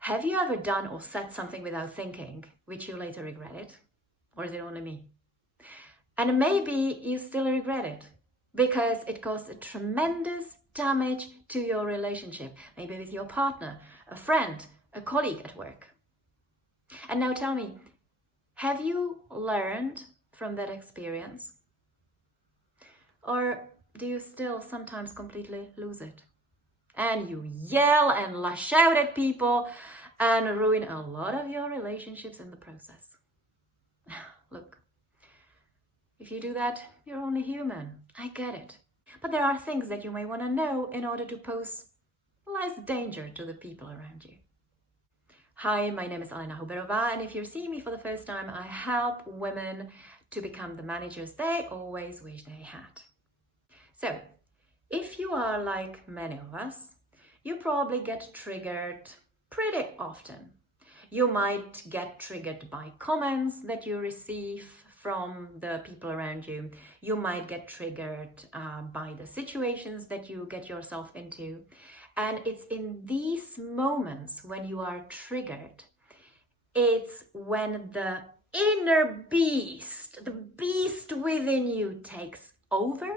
Have you ever done or said something without thinking, which you later regretted? Or is it only me? And maybe you still regret it because it caused a tremendous damage to your relationship, maybe with your partner, a friend, a colleague at work. And now tell me, have you learned from that experience? Or do you still sometimes completely lose it? And you yell and lash out at people and ruin a lot of your relationships in the process. Look, if you do that, you're only human. I get it. But there are things that you may want to know in order to pose less danger to the people around you. Hi, my name is Alena Huberova, and if you're seeing me for the first time, I help women to become the managers they always wish they had. So, if you are like many of us, you probably get triggered pretty often. You might get triggered by comments that you receive from the people around you. You might get triggered by the situations that you get yourself into. And it's in these moments when you are triggered, it's when the inner beast, the beast within you takes over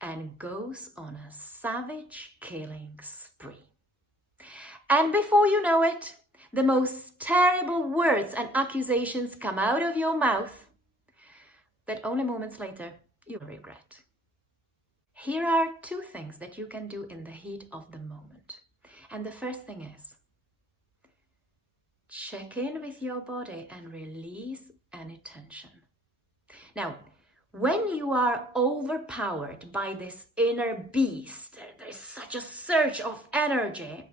and goes on a savage killing spree. And before you know it, the most terrible words and accusations come out of your mouth that only moments later you regret. Here are two things that you can do in the heat of the moment. And the first thing is, check in with your body and release any tension. Now, when you are overpowered by this inner beast, there is such a surge of energy,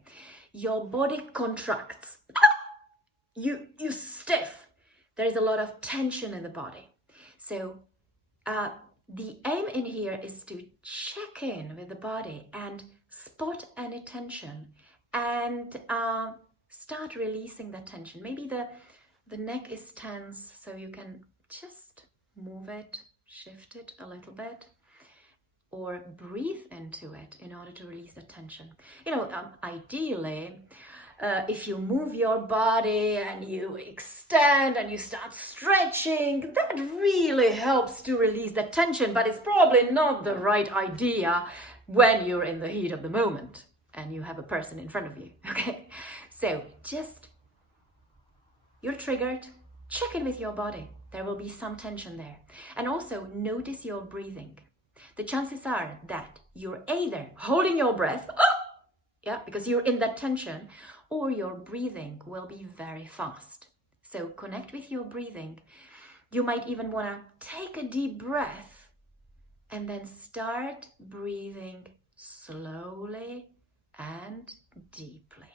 your body contracts. You stiff. There is a lot of tension in the body. So the aim in here is to check in with the body and spot any tension and start releasing that tension. Maybe the neck is tense, so you can just move it, shift it a little bit, or breathe into it in order to release the tension. Ideally, if you move your body and you extend and you start stretching, that really helps to release the tension, but it's probably not the right idea when you're in the heat of the moment and you have a person in front of you, okay? So you're triggered, check in with your body. There will be some tension there. And also notice your breathing. The chances are that you're either holding your breath, because you're in that tension, or your breathing will be very fast. So connect with your breathing. You might even want to take a deep breath and then start breathing slowly and deeply.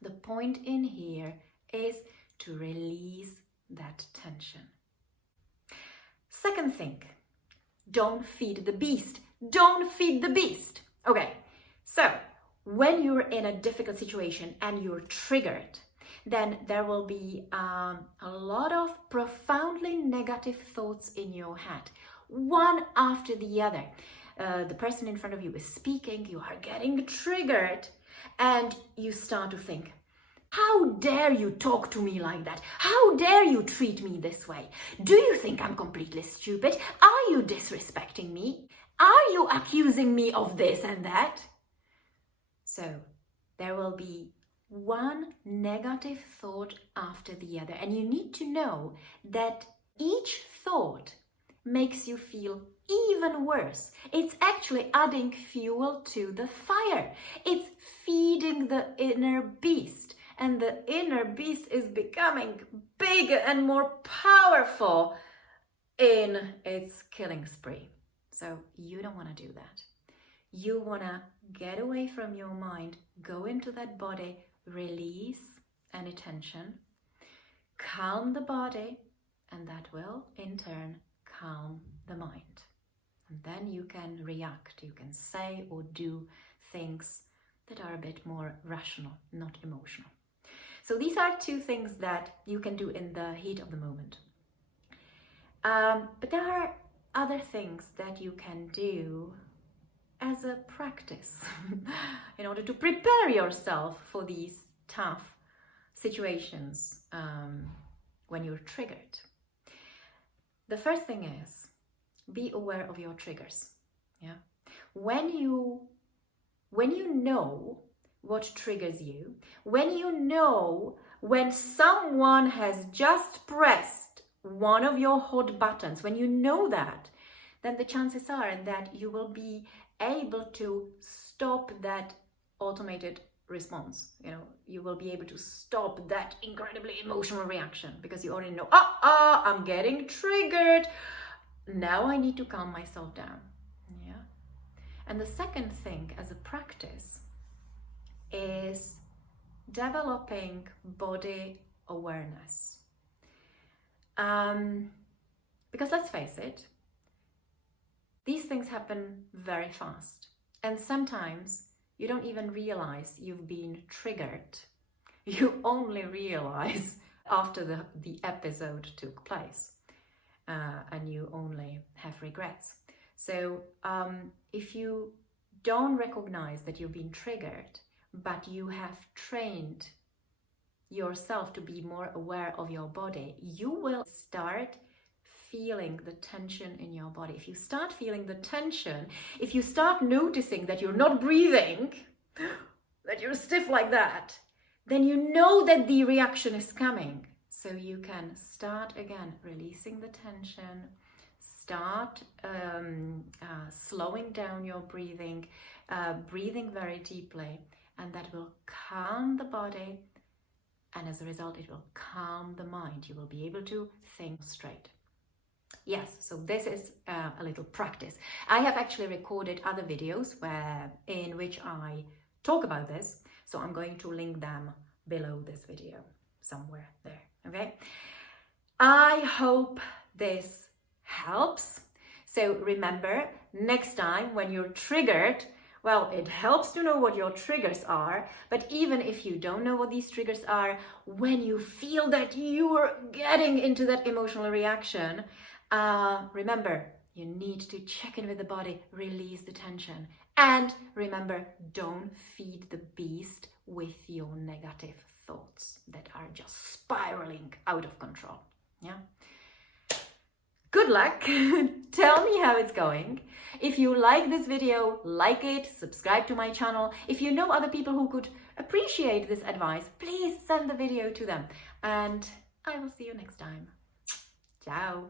The point in here is to release that tension. Second thing, don't feed the beast. Don't feed the beast. Okay, so when you're in a difficult situation and you're triggered, then there will be a lot of profoundly negative thoughts in your head, one after the other. The person in front of you is speaking, you are getting triggered, and you start to think, how dare you talk to me like that? How dare you treat me this way? Do you think I'm completely stupid? Are you disrespecting me? Are you accusing me of this and that? So there will be one negative thought after the other. And you need to know that each thought makes you feel even worse. It's actually adding fuel to the fire. It's feeding the inner beast. And the inner beast is becoming bigger and more powerful in its killing spree. So you don't want to do that. You want to get away from your mind, go into that body, release any tension, calm the body, and that will in turn calm the mind. And then you can react, you can say or do things that are a bit more rational, not emotional. So these are two things that you can do in the heat of the moment. But there are other things that you can do as a practice in order to prepare yourself for these tough situations when you're triggered. The first thing is, be aware of your triggers. Yeah, when you know what triggers you, when you know when someone has just pressed one of your hot buttons, when you know that, then the chances are that you will be able to stop that automated response. You know, you will be able to stop that incredibly emotional reaction because you already know, I'm getting triggered. Now I need to calm myself down. Yeah. And the second thing as a practice is developing body awareness. Because let's face it, these things happen very fast. And sometimes you don't even realize you've been triggered. You only realize after the episode took place. And you only have regrets. So if you don't recognize that you've been triggered, but you have trained yourself to be more aware of your body, you will start feeling the tension in your body. If you start feeling the tension, if you start noticing that you're not breathing, that you're stiff like that, then you know that the reaction is coming. So you can start again releasing the tension, start slowing down your breathing, breathing very deeply, and that will calm the body, and as a result it will calm the mind. You will be able to think straight. Yes, so this is a little practice. I have actually recorded other videos in which I talk about this, so I'm going to link them below this video, somewhere there. Okay, I hope this helps. So remember, next time when you're triggered, well, it helps to know what your triggers are, but even if you don't know what these triggers are, when you feel that you're getting into that emotional reaction, remember, you need to check in with the body, release the tension, and remember, don't feed the beast with your negative thoughts that are just spiraling out of control. Yeah. Good luck. Tell me how it's going. If you like this video, like it, subscribe to my channel. If you know other people who could appreciate this advice, please send the video to them. And I will see you next time. Ciao.